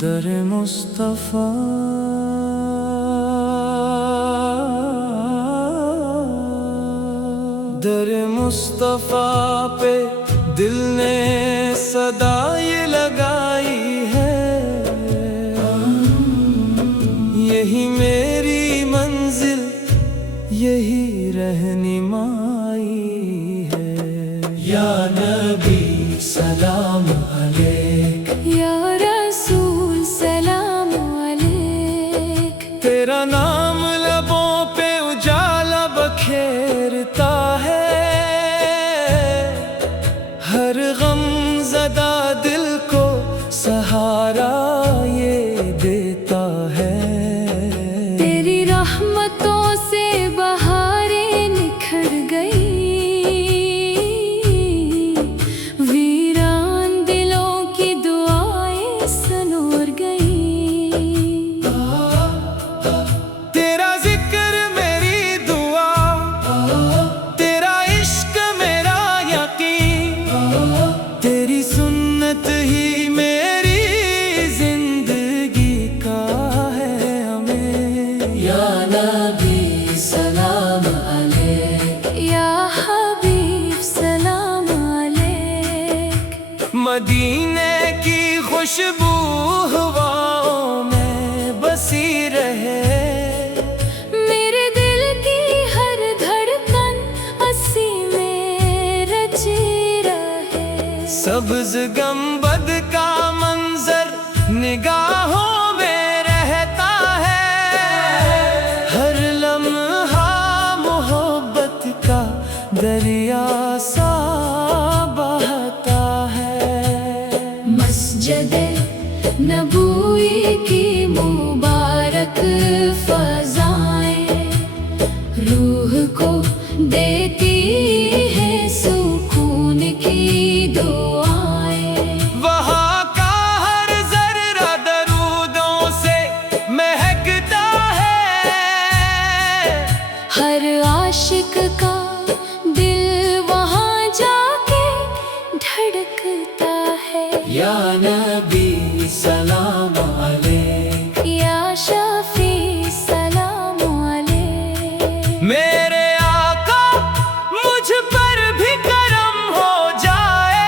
در مصطفیٰ در مصطفیٰ پہ دل نے صدا یہ لگائی ہے، یہی میری منزل یہی رہنمائی ہے۔ یا نبی سلام علیک، یا رسول سلام علیک، تیرا نام لبوں پہ اجالا بکھیرتا ہے، ہر غم زدہ دل کو سہارا یہ دیتا ہے۔ تیری رحمتوں سے بہاریں نکھر گئی، ویران دلوں کی دعائیں سنور گئی۔ تیرا ذکر میری دعا، تیرا عشق میرا یقین، تیری سنت ہی میری زندگی کا ہے ہمیں۔ یا نبی سلام علیک، یا حبیب سلام علیک، مدینے کی خوشبو ہواؤں میں بسی رہے، میرے دل کی ہر دھڑکن اسی میں رچی رہے۔ سبز گنبد کا منظر نگاہوں میں رہتا ہے، ہر لمحہ محبت کا دریا سا بہتا ہے۔ مسجد نبوی کی مبارک فضائیں روح کو دیتی ہے سکون کی دعائیں۔ وہاں کا ہر ذرہ درودوں سے مہکتا ہے، ہر عاشق کا دل وہاں جا کے دھڑکتا ہے۔ یا نبی سلام علیک، یا شفیع سلام علیک، میرے آقا مجھ پر بھی کرم ہو جائے،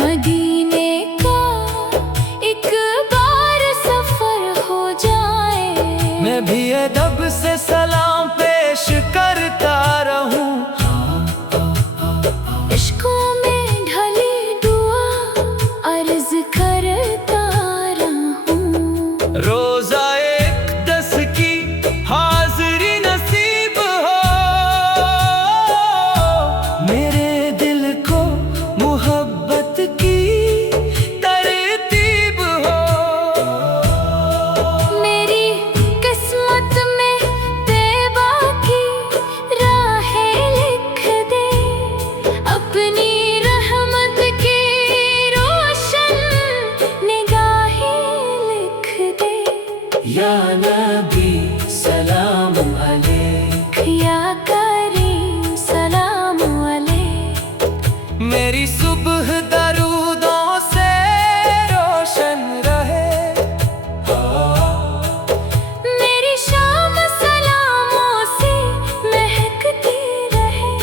مدینے کا ایک بار سفر ہو جائے، میں بھی ادب سے سلام پیش کرتا رہوں، عشقوں میں ڈھلی دعا عرض کرتا رہوں۔ روزہ اقدس کی حاضری نصیب ہو، میرے دل کو محبت کی ترتیب ہو، میری قسمت میں طیبہ کی راہیں لکھ دے، اپنی رحمت کی روشن نگاہیں لکھ دے۔ یا نبی سلام علیک، یا کریم سلام علیک، میری صبح درودوں سے روشن رہے، میری شام سلاموں سے مہکتی رہے،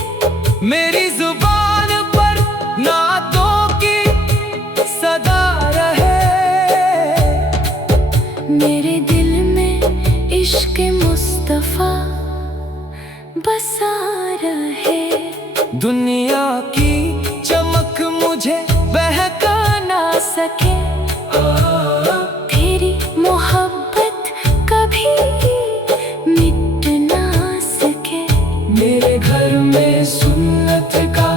میری زبان پر نعتوں کی صدا رہے، میرے دل میں عشق مصطفیٰ بسا رہے۔ دنیا کی چمک مجھے بہکا نہ سکے تیری محبت کبھی مٹ نہ سکے، میرے گھر میں سنت کا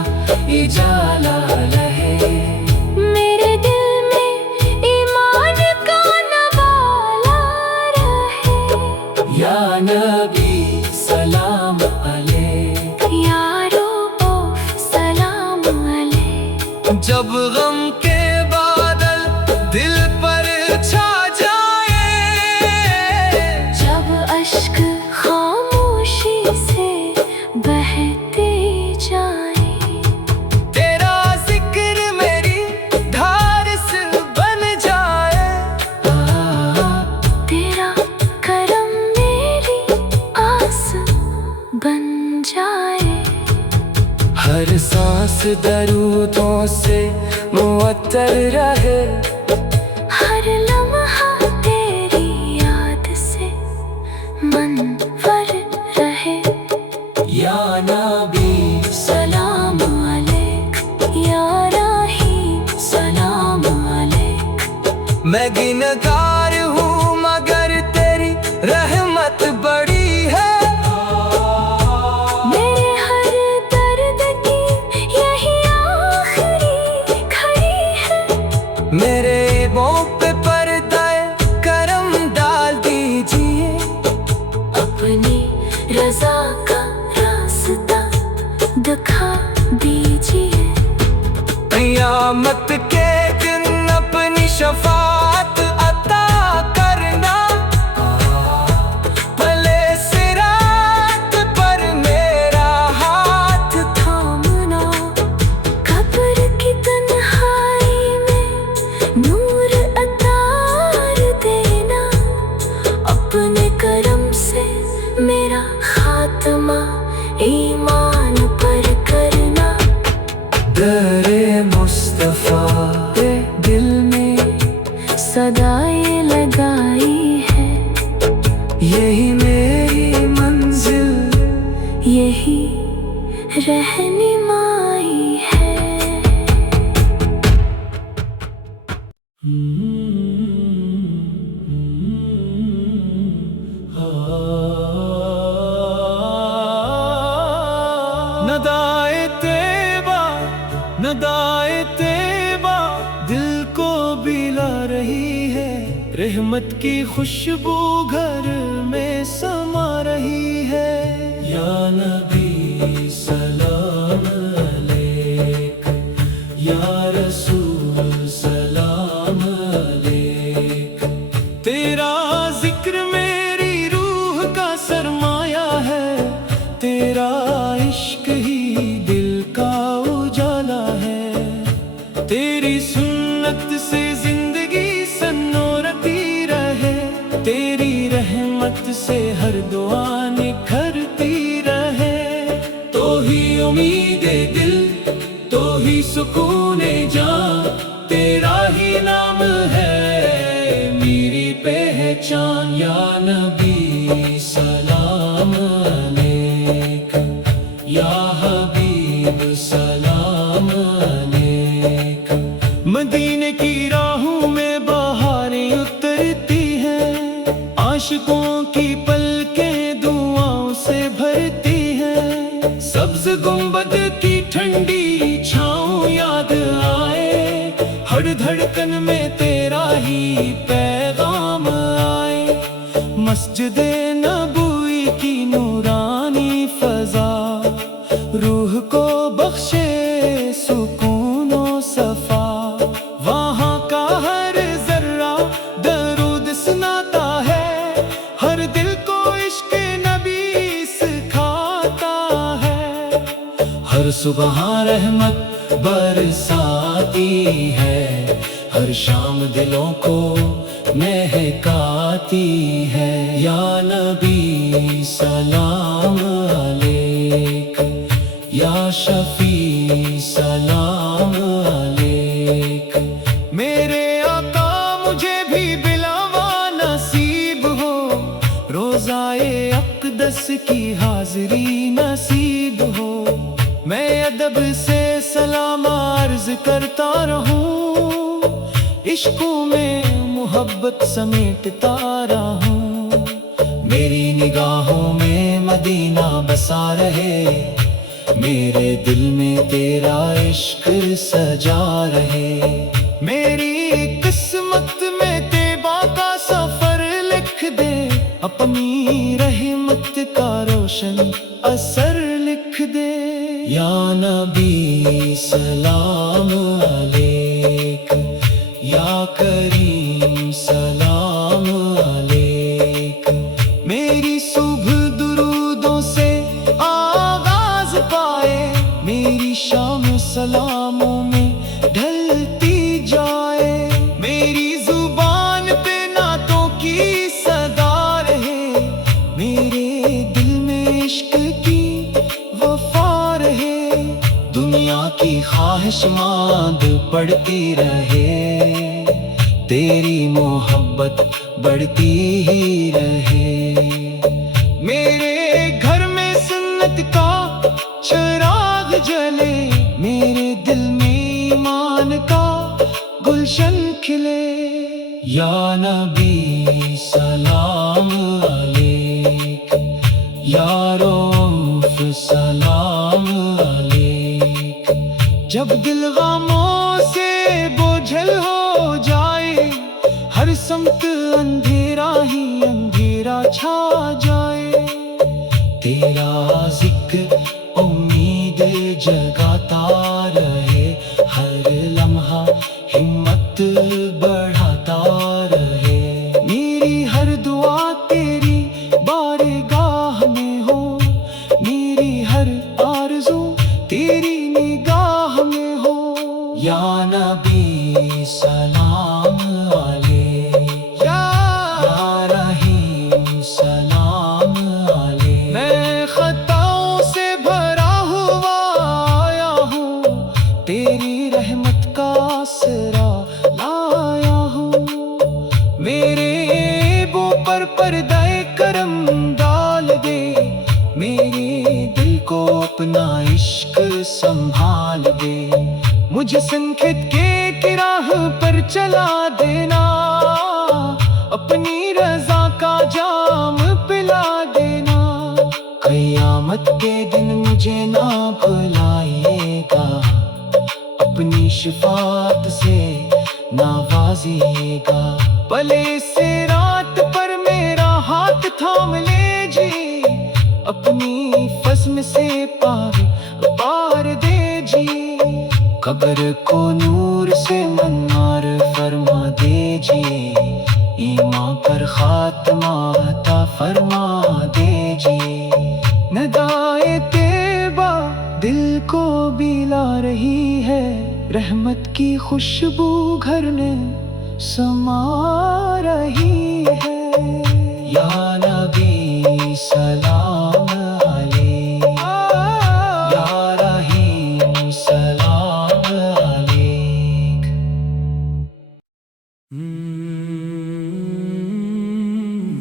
اجالا رہے، میرے دل میں ایمان کا نوالا رہے۔ یا نبی سلام علیک، یا رؤوف سلام علیک، جب غم کے بادل دل پر چھا جائے، جب اشک خاموشی سے بہتے جائیں، تیرا ذکر درودوں سے معطر رہے، ہر لمحہ تیری یاد سے منور رہے۔ یا نبی سلام علیک، یا راہی سلام علیک۔ میں گنہگار ہوں مگر تیری رحمت بڑی ہے، میرے ہر درد کی یہی آخری گھڑی ہے۔ میرے عیبوں پہ پردہ کرم ڈال دیجیے، اپنی رضا کا راستہ دکھا دیجیے۔ قیامت کے دن اپنی شفاعت عطا کرنا، بھلے صراط پر میرا ہاتھ تھامنا، قبر کی تنہائی میں نور اتار دینا، اپنے کرم سے میرا خاتمہ ایمان پر کرنا۔ در مصطفیٰ کے دل میں صدائیں لگائی ہے، یہی میری منزل، یہی رہنمائی ہے۔ ندائے طیبہ دل کو بلا رہی ہے، رحمت کی خوشبو گھر میں سما رہی ہے۔ یا نبی سلام علیک، یا رسول سلام علیک۔ تیرا ذکر میری روح کا سرمایہ ہے، تیرا عشق ہی دل کا اجالا ہے، تیری سنت سے زندگی سنورتی رہے، تیری رحمت سے ہر دعا نکھرتی رہے۔ تو ہی امید دل، تو ہی سکون جاں، تیرا ہی نام ہے میری پہچان۔ یا نبی سلام علیک، یا حبیب سلام علیک۔ مدینے کی راہوں میں بہاریں اترتی ہیں، عاشقوں کی پلکیں دعاؤں سے بھرتی ہیں، سبز گنبد کی ٹھنڈی چھاؤں یاد آئے، ہر دھڑکن میں تیرا ہی پیغام آئے۔ مسجد نبوی کی نورانی فضا روح کو بخشے سکون و صفا، وہاں کا ہر ذرہ درود سناتا ہے، ہر دل کو عشق نبی سکھاتا ہے۔ ہر صبح رحمت برساتی ہے، ہر شام دلوں کو مہکاتی ہے۔ یا نبی سلام علیک، یا شفیع سلام علیک۔ میرے آقا مجھے بھی بلاوا نصیب ہو، روزائے اقدس کی حاضری نصیب ہو، میں ادب سے سلام عرض کرتا رہوں، عشقوں میں محبت سمیٹتا رہوں، میری نگاہوں میں مدینہ بسا رہے، میرے دل میں تیرا عشق سجا رہے، میری قسمت میں طیبہ کا سفر لکھ دے، اپنی رحمت کا روشن اثر لکھ دے۔ یا نبی سلام علیک، یا کریم سلام علیک۔ میری صبح درودوں سے آغاز پائے، میری شام سلاموں میں ڈھلتی جائے، میری زبان پہ نعتوں کی صدا رہے، میرے دل میں عشق کی وفا رہے، دنیا کی خواہشمند پڑتی رہے، تیری محبت بڑھتی ہی رہے۔ میرے گھر میں سنت کا چراغ جلے، میرے دل میں ایمان کا گلشن کھلے۔ یا نبی سلام علیک، یا رؤوف سلام علیک۔ جب دل غموں سے بوجھل ہو جائے، ہر سمت اندھیرا ہی اندھیرا چھا جائے، تیرا ذکر امید جگاتا رہے، ہر لمحہ ہمت بڑھاتا رہے۔ میری ہر دعا تیری بارگاہ میں ہو، میری ہر آرزو تیری نگاہ میں ہو۔ یا نبی سلام علیک، یا رحیم سلام علیک۔ میں خطاؤں سے بھرا ہوا آیا ہوں، تیری رحمت کا آسرا لایا ہوں۔ میرے عیبوں پر پردہ کرم ڈال دے، میرے دل کو اپنا عشق سنبھال دے۔ مجھے سنکھت کے راہ پر چلا دینا، اپنی رضا کا جام پلا دینا۔ قیامت کے دن مجھے نہ بھلائیے گا، اپنی شفاعت سے نوازیے گا۔ پلے سے رات پر میرا ہاتھ تھام لے جی، اپنی فضل سے پار دے جی۔ قبر کو نور سے منار فرما دے جی، ایمان پر خاتمہ عطا فرما دے جی۔ ندائے طیبہ دل کو بلا رہی ہے، رحمت کی خوشبو گھر میں سما رہی ہے۔ یا نبی سلام علیک، یا رحیم سلام علیک۔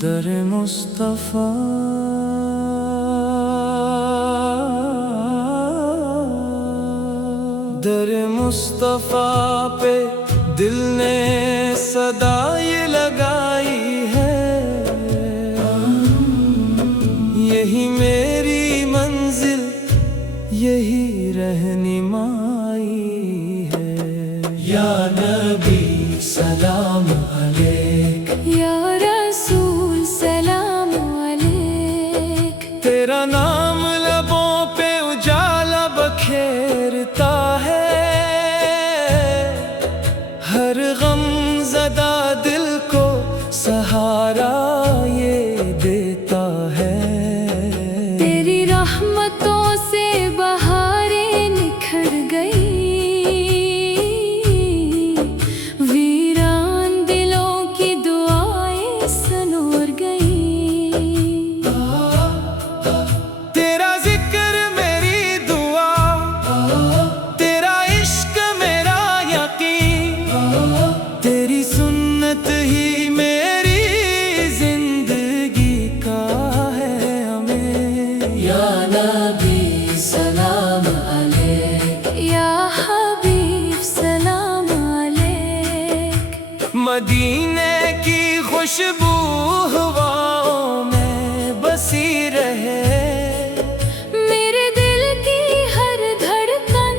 در مصطفیٰ در مصطفیٰ پہ دل نے صدا یہ لگائی ہے، یہی میری منزل یہی رہنمائی ہے۔ یا نبی سلام علیک، یا رسول سلام علیک۔ تیرا نام لبوں پہ اجالا بکھیرتا ہے، ہر غم زدہ دل کو سہارا یہ دیتا ہے۔ تیری رحمتوں سے بہاریں نکھر گئی، ویران دلوں کی دعائیں سنور گئی۔ تیرا ذکر میری دعا، تیرا عشق میرا یقین، تیری سنت ہی میری زندگی کا ہے ہمیں۔ یا نبی سلام علیک، یا حبیب سلام علیک۔ مدینے کی خوشبو ہواؤں میں بسی رہے، میرے دل کی ہر دھڑکن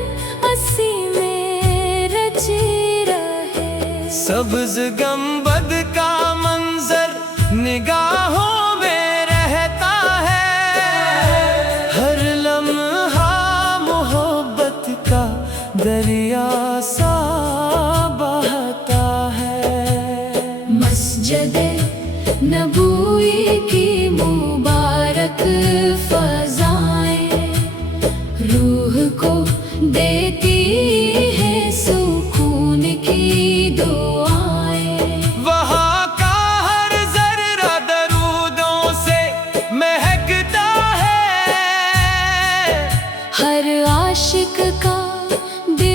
اسی میں رچی رہے۔ سبز گنبد کا منظر نگاہوں میں رہتا ہے، ہر لمحہ محبت کا دریا سا بہتا ہے۔ مسجد نبوی کی مبارک فضائیں روح کو دیتی ہے سکون کی دعائیں۔ وہاں کا ہر ذرہ درودوں سے مہکتا ہے، ہر عاشق کا دل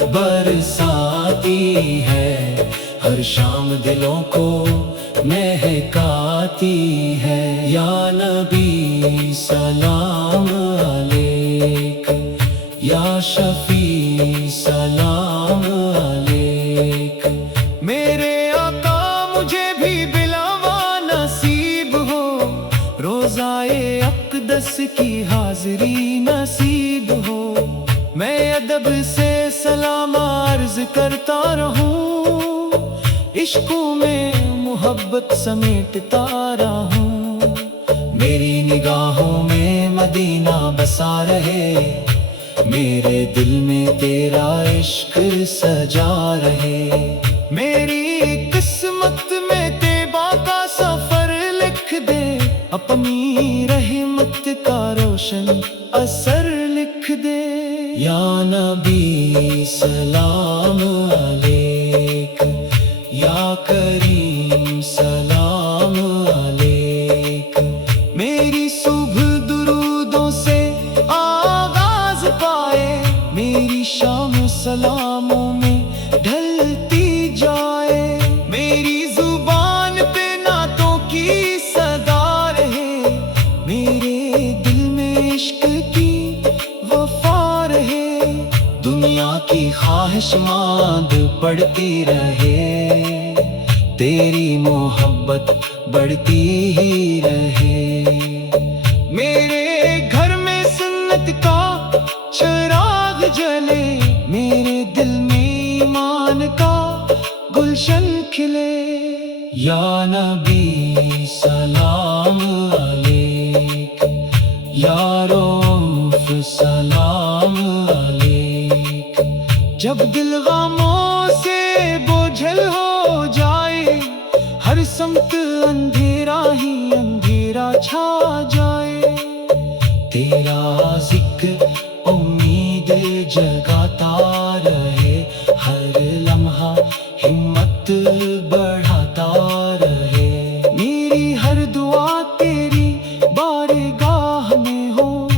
برساتی ہے، ہر شام دلوں کو مہکاتی ہے۔ یا نبی سلام علیک، یا شفیع سلام علیک۔ میرے آقا مجھے بھی بلاوا نصیب ہو، روزائے اقدس کی حاضری نصیب ہو۔ میں ادب سے سلام عرض کرتا رہوں، عشقوں میں محبت سمیٹتا رہوں۔ میری نگاہوں میں مدینہ بسا رہے، میرے دل میں تیرا عشق سجا رہے۔ میری قسمت میں طیبہ کا سفر لکھ دے، اپنی رحمت کا روشن اثر لکھ دے۔ یا نبی سلام علیک، یا کریم سلام علیک۔ میری صبح درودوں سے آغاز پائے، میری شام سلاموں میں ڈھلتی جائے۔ میری زبان پہ نعتوں کی صدا رہے، میرے دل میں عشق کی وفا رہے۔ دنیا کی خواہش مند بڑھتی رہے، تیری محبت بڑھتی ہی رہے۔ میرے گھر میں سنت کا چراغ جلے، میرے دل میں ایمان کا گلشن کھلے۔ یا نبی سلام علیک، یا رؤوف سلام علیک۔ جب دل غموں سے بوجھل ہو جائے، ہر سمت اندھیرا ہی اندھیرا چھا جائے، تیرا ذکر امید جگاتا رہے، ہر لمحہ ہمت بڑھاتا رہے۔ میری ہر دعا تیری بارگاہ میں ہو،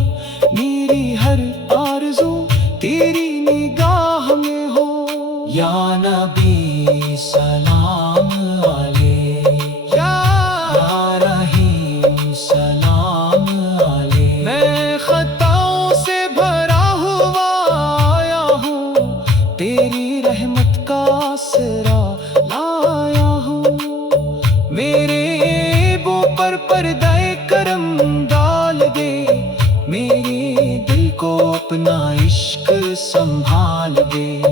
میری ہر آرزو تیری نگاہ میں ہو۔ یا نبی سلام علیک، یا رحیم سلام علیک۔ میں خطاؤں سے بھرا ہوا آیا ہوں، تیری رحمت کا آسرا لایا ہوں۔ میرے عیبوں پر پردہ کرم ڈال دے، میرے دل کو اپنا عشق سنبھال دے۔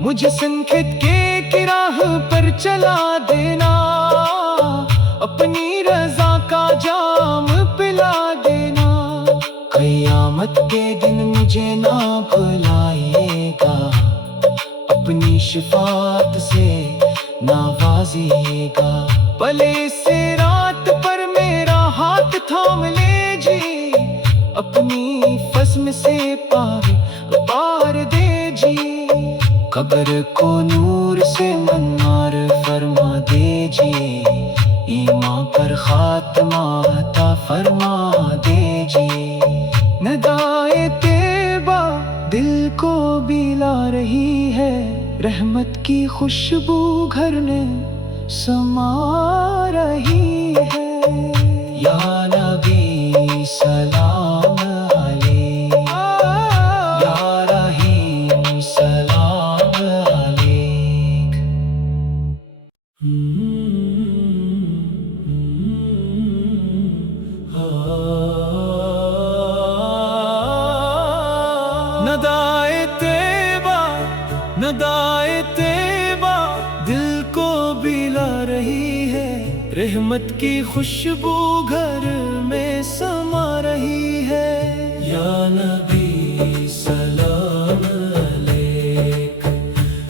مجھے سنکت کے راہ پر چلا دینا، اپنی رضا کا جام پلا دینا۔ قیامت کے دن مجھے نہ بھلائیے گا، اپنی شفاعت سے نوازیے گا۔ پلے سے رات پر میرا ہاتھ تھام لیجیے، اپنے فضل سے پار دے جی۔ قبر کو نور سے منار فرما دے جی، ایمان پر خاتمہ عطا فرما دے جی۔ ندائے طیبہ دل کو بلا رہی ہے، رحمت کی خوشبو گھر میں سما رہی ہے۔ یا نبی سلام علیک، یا رحیم سلام علیک۔ ندائے طیبہ، ندائے طیبہ دل کو بلا رہی ہے، رحمت کی خوشبو گھر میں سما رہی ہے۔ یا نبی سلام علیک،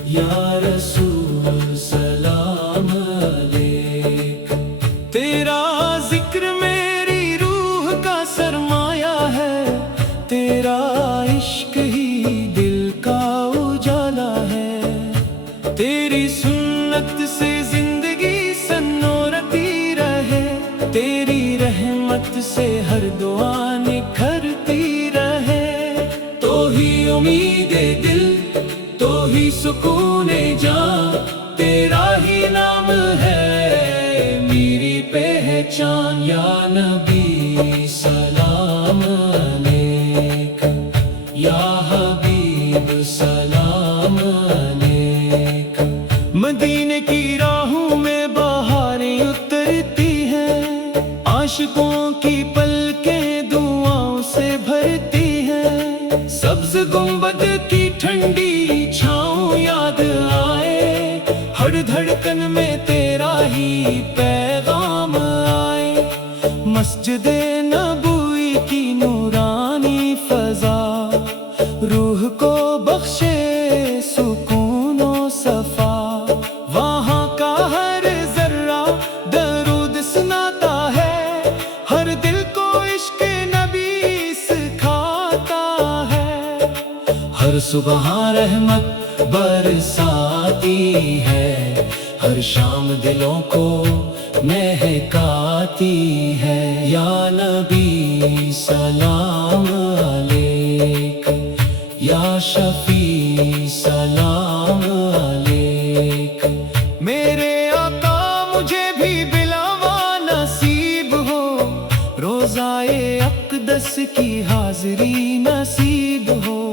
یا رسول سلام علیک۔ تیرا ذکر میری روح کا سرمایہ ہے، تیرا عشق ہی دل کا اجالا ہے۔ تیری سنت سے زندگی سنورتی رہے، تیری رحمت سے ہر دعا نکھرتی رہے۔ تو ہی امید دل، تو ہی سکون جاں تیرا ہی نام ہے میری پہچان یا نبی سلام علیک یا حبیب سلام علیک مدینے کی راہوں میں بہاریں اترتی ہیں عاشقوں کی پلکیں دعاؤں سے بھرتی ہیں سبز گنبد کی ٹھنڈی چھاؤں یاد آئے ہر دھڑکن میں تیرا ہی پیغام آئے مسجد نبوی کی نورانی فضا روح کو بخشے سکون و صفا وہاں کا ہر ذرہ درود سناتا ہے ہر دل کو عشق نبی سکھاتا ہے ہر صبح رحمت برساتی ہے ہر شام دلوں کو مہکاتی ہے یا نبی سلام علیک یا شفیع سلام علیک میرے آقا مجھے بھی بلاوا نصیب ہو روزائے اقدس کی حاضری نصیب ہو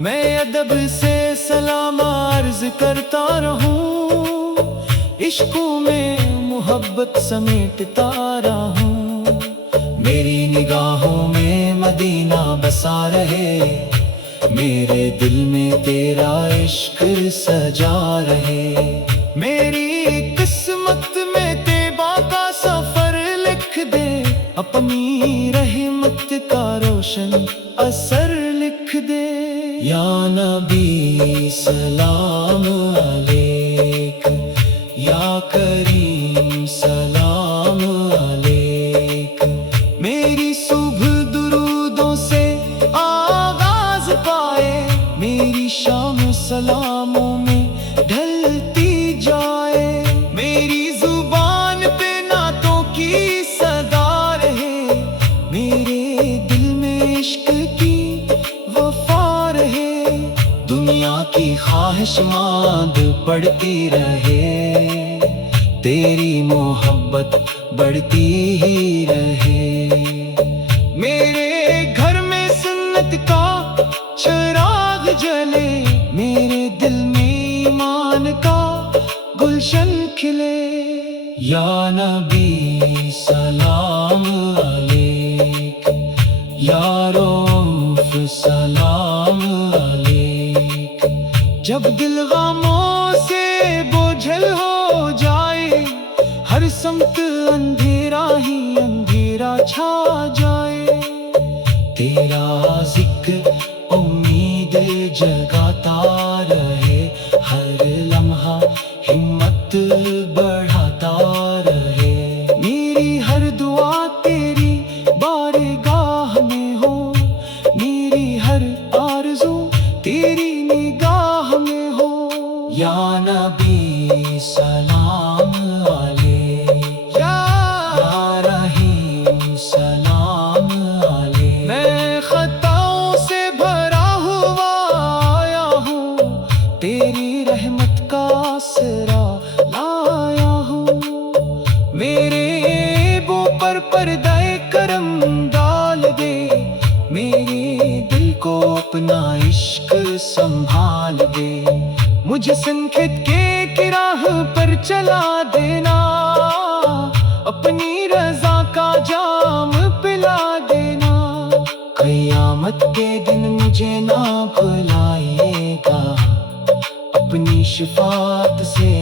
میں ادب سے سلام عرض کرتا رہوں عشقوں میں محبت سمیٹتا رہوں میری نگاہوں میں مدینہ بسا رہے میرے دل میں تیرا عشق سجا رہے میری قسمت میں طیبہ کا سفر لکھ دے اپنی رحمت کا روشن اثر لکھ دے یا نبی سلام علیک یا کریم سلام علیک میری صبح درودوں سے آغاز پائے میری شام سلاموں میں ڈھلتی جائے میری زبان پہ نعتوں کی صدا رہے میرے دل میں عشق کی وفا رہے دنیا کی خواہش ماند بڑھتی رہے تیری محبت بڑھتی ہی رہے میرے گھر میں سنت کا چراغ جلے میرے دل میں ایمان کا گلشن کھلے یا نبی سلام علیک یا رؤوف سلام علیک جب دل غموں سے بوجھل ہو جائے ہر سمت اندھیرا ہی اندھیرا چھا جائے تیرا ذکر امید جگاتا رہے ہر لمحہ ہمت بڑھاتا رہے میری ہر دعا تیری بارگاہ میں ہو میری ہر آرزو تیری نگاہ میں ہو یا نبی سلام علیک یا رحیم سلام علیک میں خطاؤں سے بھرا ہوا آیا ہوں تیری رحمت کا آسرا لایا ہوں میرے عیبوں پر پردہ کرم ڈال دے میرے دل کو اپنا عشق سنبھال دے مجھے سنکھت کے راہ پر چلا دینا اپنی رضا کا جام پلا دینا قیامت کے دن مجھے نہ بھلائیے گا اپنی شفاعت سے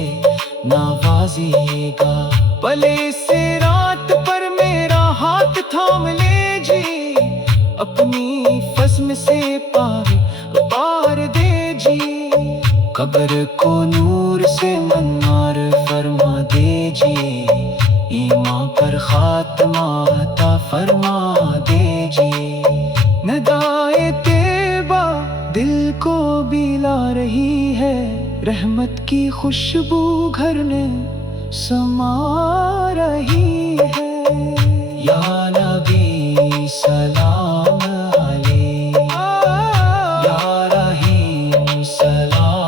نوازیے گا پلے سے رات پر میرا ہاتھ تھام لے جی اپنی فضل سے پار دے جی قبر کو نور سے منار فرما دے جی ایمان پر خاتمہ عطا فرما دے جی ندائے طیبہ دل کو بلا رہی ہے رحمت کی خوشبو گھر میں سما رہی ہے یا نبی سلام علیک یا رحیم سلام